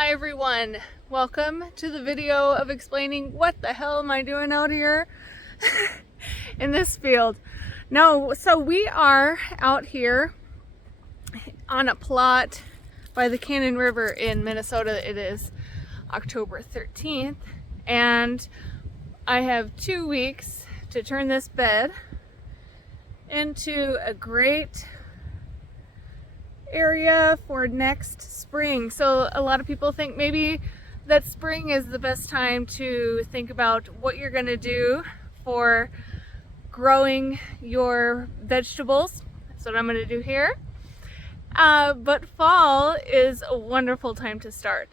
Hi everyone, welcome to the video of explaining what the hell am I doing out here in this field. So we are out here on a plot by the Cannon River in Minnesota. It is October 13th and I have 2 weeks to turn this bed into a great area for next spring. So a lot of people think maybe that spring is the best time to think about what you're going to do for growing your vegetables. That's what I'm going to do here. But fall is a wonderful time to start.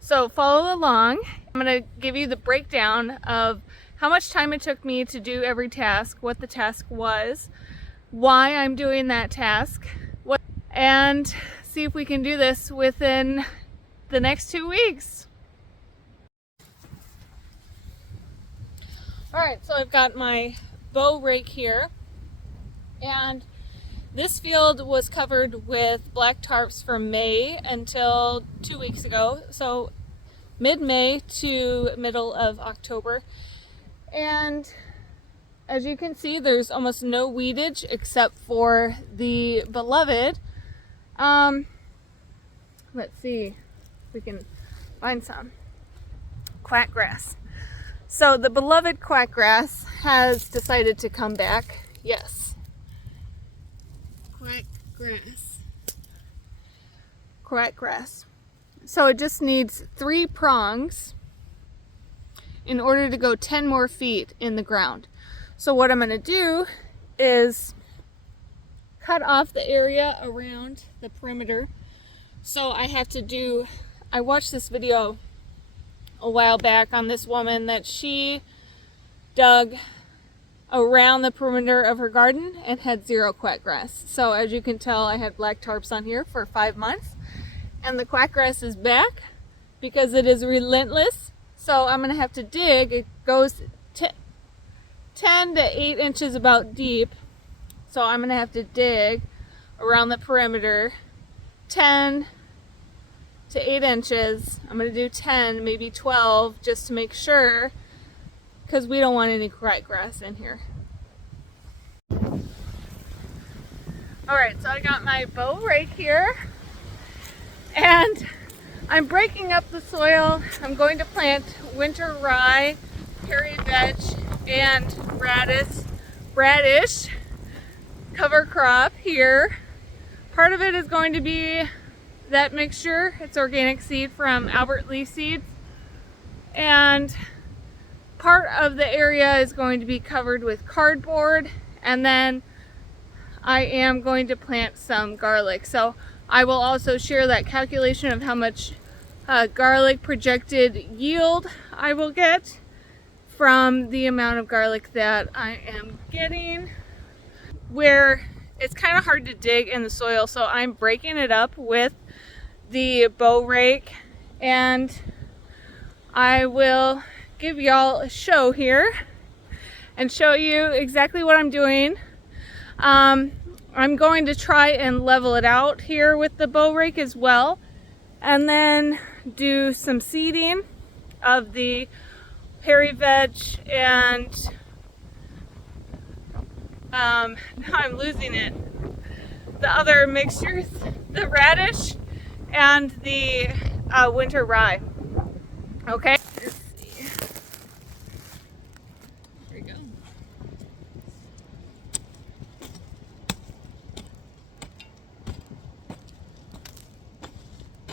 So follow along. I'm going to give you the breakdown of how much time it took me to do every task, what the task was, why I'm doing that task, and see if we can do this within the next 2 weeks. Alright, so I've got my bow rake here, and this field was covered with black tarps from May until 2 weeks ago, so mid-May to middle of October. And as you can see, there's almost no weedage except for the beloved let's see if we can find some quackgrass. So the beloved quackgrass has decided to come back. Yes, quackgrass. So it just needs 3 prongs in order to go 10 more feet in the ground. So what I'm going to do is cut off the area around the perimeter. So I watched this video a while back on this woman that she dug around the perimeter of her garden and had 0 quackgrass. So as you can tell, I had black tarps on here for 5 months and the quackgrass is back because it is relentless. So I'm going to have to dig. It goes 10 to 8 inches about deep. So I'm going to have to dig around the perimeter 10 to 8 inches. I'm going to do 10, maybe 12, just to make sure, because we don't want any quackgrass in here. Alright, so I got my bow rake here, and I'm breaking up the soil. I'm going to plant winter rye, hairy vetch, and radish cover crop here. Part of it is going to be that mixture. It's organic seed from Albert Lee Seeds, and part of the area is going to be covered with cardboard, and then I am going to plant some garlic. So I will also share that calculation of how much garlic projected yield I will get from the amount of garlic that I am getting. Where it's kind of hard to dig in the soil, so I'm breaking it up with the bow rake, and I will give y'all a show here and show you exactly what I'm doing. I'm going to try and level it out here with the bow rake as well, and then do some seeding of the hairy veg and now I'm losing it. The other mixtures, the radish and the winter rye. Okay. Let's see. There we go.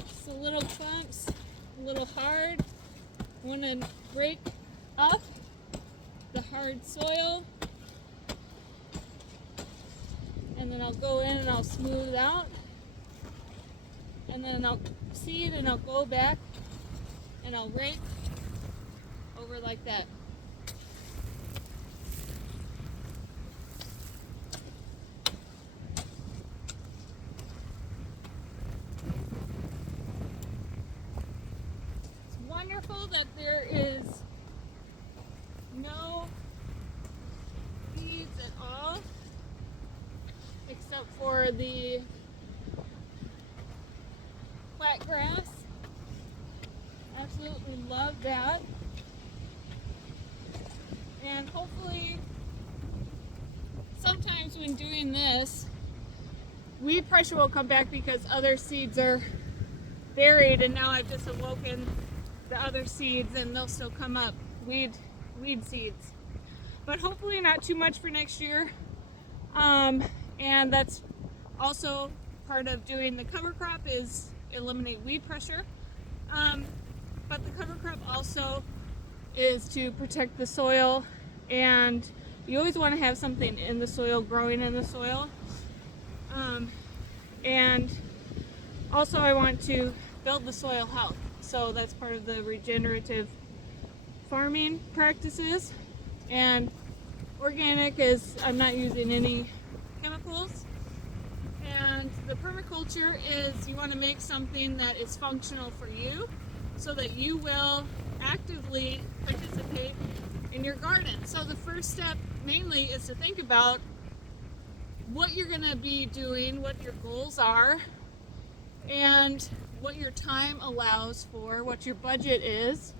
Just a little clumps, a little hard. I want to break up the hard soil. And then I'll go in and I'll smooth out, and then I'll seed and I'll go back and I'll rake over like that. It's wonderful that there is no weeds at all, except for the quackgrass. absolutely love that. And hopefully, sometimes when doing this, weed pressure will come back because other seeds are buried, and now I've just awoken the other seeds and they'll still come up, weed seeds. But hopefully not too much for next year. And that's also part of doing the cover crop, is eliminate weed pressure. But the cover crop also is to protect the soil, and you always want to have something in the soil, growing in the soil. And also I want to build the soil health. So that's part of the regenerative farming practices. And organic is, I'm not using any chemicals. And the permaculture is, you want to make something that is functional for you so that you will actively participate in your garden. So the first step mainly is to think about what you're going to be doing, what your goals are, and what your time allows for, what your budget is.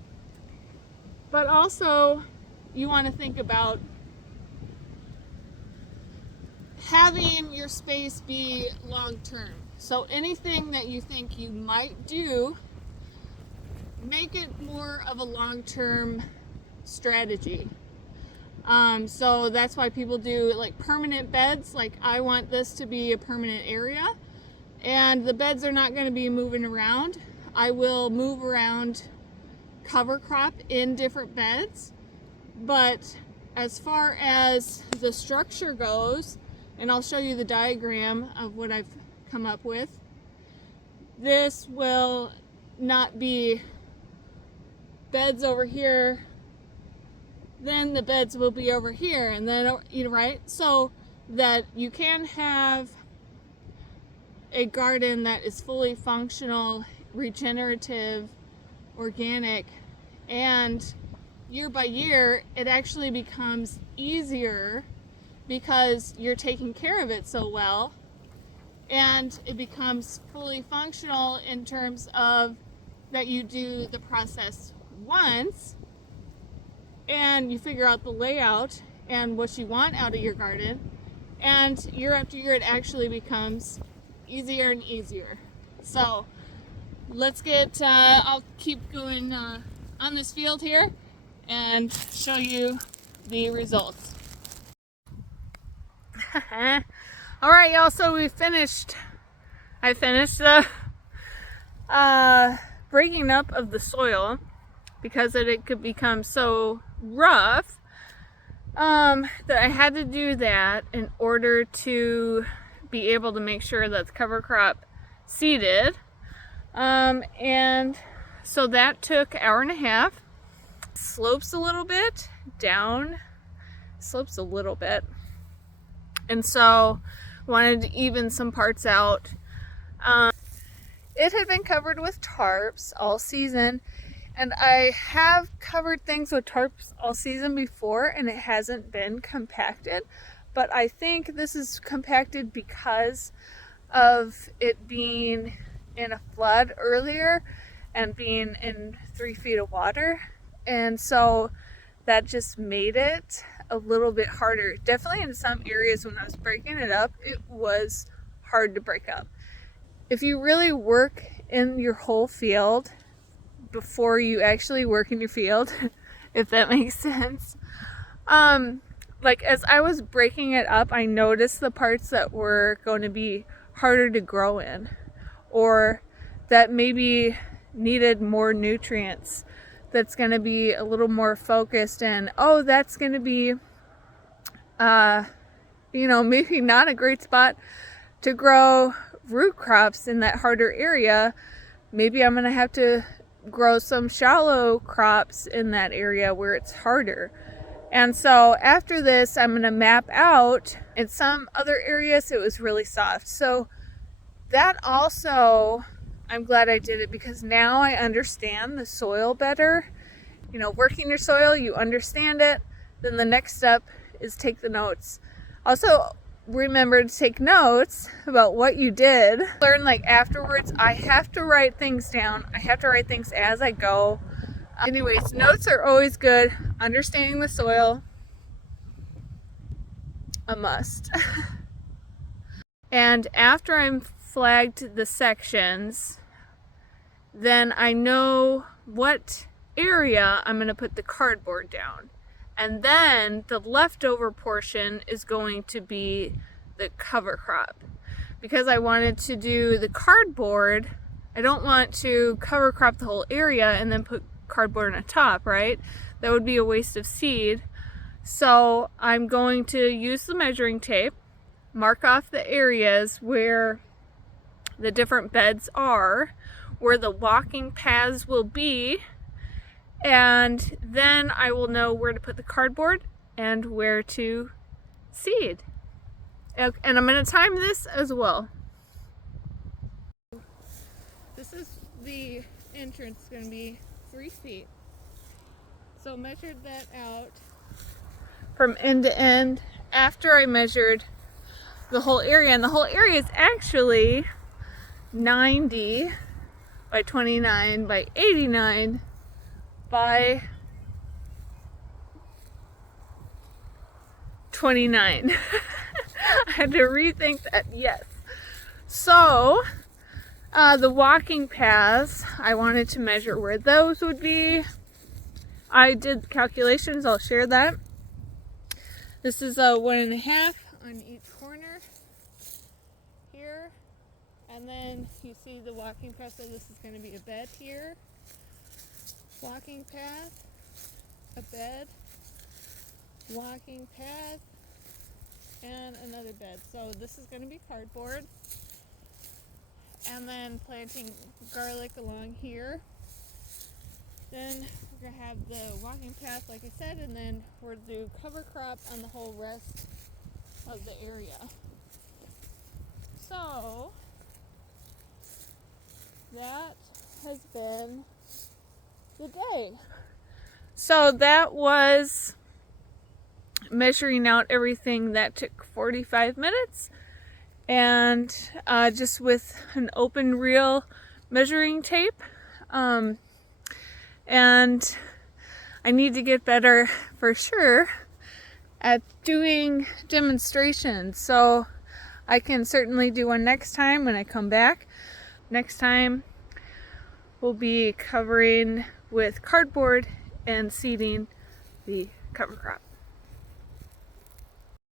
But also you want to think about having your space be long-term. So anything that you think you might do, make it more of a long-term strategy. So that's why people do like permanent beds. Like, I want this to be a permanent area, and the beds are not going to be moving around. I will move around cover crop in different beds, but as far as the structure goes, and I'll show you the diagram of what I've come up with, this will not be beds over here, then the beds will be over here, and then, you know, right? So that you can have a garden that is fully functional, regenerative, organic, and year by year it actually becomes easier because you're taking care of it so well, and it becomes fully functional in terms of that you do the process once and you figure out the layout and what you want out of your garden, and year after year it actually becomes easier and easier. So let's get, I'll keep going on this field here and show you the results. All right, y'all, so I finished the breaking up of the soil because it could become so rough that I had to do that in order to be able to make sure that the cover crop seeded. And so that took an hour and a half. Slopes a little bit down, slopes a little bit, and so wanted to even some parts out. It had been covered with tarps all season, and I have covered things with tarps all season before and it hasn't been compacted, but I think this is compacted because of it being in a flood earlier and being in 3 feet of water, and so that just made it a little bit harder. Definitely in some areas when I was breaking it up, it was hard to break up. If you really work in your whole field before you actually work in your field, if that makes sense, like as I was breaking it up, I noticed the parts that were going to be harder to grow in, or that maybe needed more nutrients, that's going to be a little more focused, and oh, that's going to be you know, maybe not a great spot to grow root crops in that harder area. Maybe I'm going to have to grow some shallow crops in that area where it's harder. And so after this, I'm going to map out. In some other areas it was really soft, so that also, I'm glad I did it because now I understand the soil better. You know, working your soil, you understand it. Then the next step is take the notes. Also, remember to take notes about what you did. Learn, like afterwards, I have to write things down. I have to write things as I go. Anyways, notes are always good. Understanding the soil, a must. And after I'm flagged the sections, then I know what area I'm going to put the cardboard down. And then the leftover portion is going to be the cover crop. Because I wanted to do the cardboard, I don't want to cover crop the whole area and then put cardboard on top, right? That would be a waste of seed. So I'm going to use the measuring tape, mark off the areas where the different beds are, where the walking paths will be, and then I will know where to put the cardboard and where to seed. And I'm going to time this as well. This is the entrance, it's going to be 3 feet. So measured that out from end to end after I measured the whole area, and the whole area is actually 90 by 29 by 89 by 29. I had to rethink that, yes. So the walking paths, I wanted to measure where those would be. I did calculations, I'll share that. This is a 1.5 on each corner here. And then you see the walking path, so this is going to be a bed here. Walking path, a bed, walking path, and another bed. So this is going to be cardboard. And then planting garlic along here. Then we're going to have the walking path, like I said, and then we're going to do cover crop on the whole rest of the area. So that has been the day. So that was measuring out everything. That took 45 minutes, and just with an open reel measuring tape. And I need to get better for sure at doing demonstrations, so I can certainly do one next time when I come back. Next time we'll be covering with cardboard and seeding the cover crop.